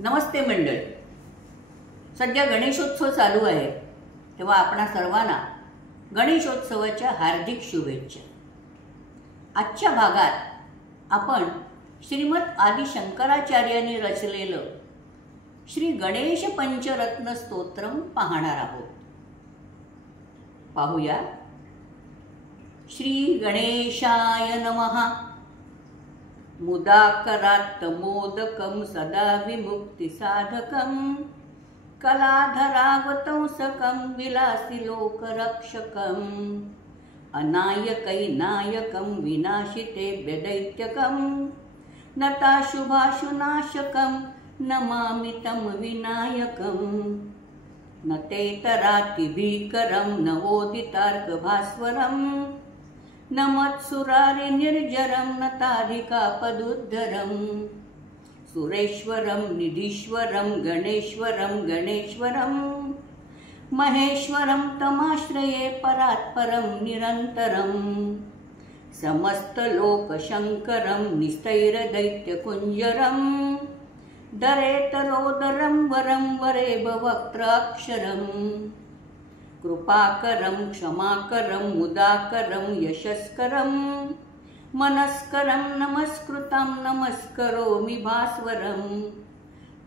नमस्ते मंडळी. सध्या गणेशोत्सव चालू आहे, तेव्हा आपणा सर्वांना गणेशोत्सवाच्या हार्दिक शुभेच्छा. आजच्या भागात आपण श्रीमद आदि शंकराचार्यांनी रचलेलं श्री गणेश पंचरत्न स्तोत्रम पाहणार आहोत. पाहूया. श्री गणेशाय नमः. मुदाकरात् मोदकं सदा विमुक्तिसाधकं कलाधरावतंसकं विलासि लोकरक्षकं अनायकैनायकं विनाशिते दैत्यकं नताशुभाशुनाशकं नमामि तं विनायकं. न तेतरातिभीकरं नवोदितार्कभास्वरं न मत्सुरारि निर्जरं न ताधिकापदुद्धरं सुरेश्वरं निधीश्वरं गणेश्वरं गणेश्वरं महेश्वरं तमाश्रये परात्परं निरन्तरं समस्तलोकशङ्करं निस्तैरदैत्यकुञ्जरं दरेतरोदरं वरं वरेभवक्त्राक्षरं कृपाकरं क्षमाकरं मुदाकरं यशस्करं मनस्करं नमस्कृतं नमस्करोमि भास्वरं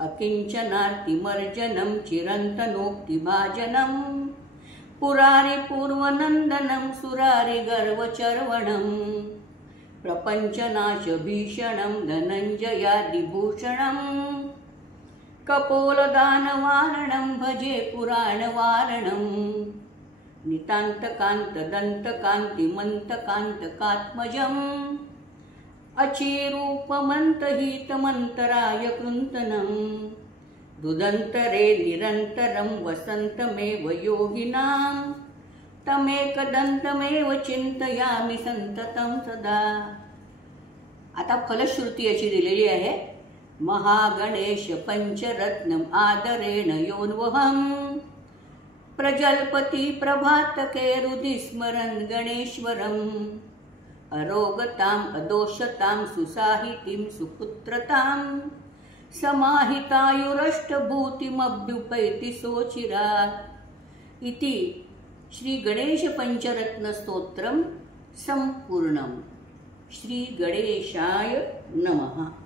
अकिञ्चनार्तिमर्जनं चिरन्तनोक्तिभाजनं पुरारिपूर्वनन्दनं सुरारिगर्वचर्वणं प्रपञ्चनाशभीषणं धनञ्जयादिभूषणं कपोलदानवारणं भजे पुराणवारणं नितान्तकान्तदन्तकान्तिमन्तकान्तकात्मजम् अचिरूपमन्तहितमन्तराय कृन्तनं दुदन्तरे निरन्तरं वसन्तमेव योगिनां तमेकदन्तमेव चिंतयामि संततं सदा. आता फलश्रुती याची दिलेली आहे. महागणेश पंचरत्नम आदरेण योन्वहं प्रजल्पति प्रभातके हृदि स्मरन् गणेश्वरम् अरोगताम् अदोषतां सुसाहितिं सुपुत्रतां समाहितायुरष्टभूतिमभ्युपैति सोचिरात् इति श्री गणेश पंचरत्न स्तोत्रम संपूर्णम. श्री गणेशाय नमः.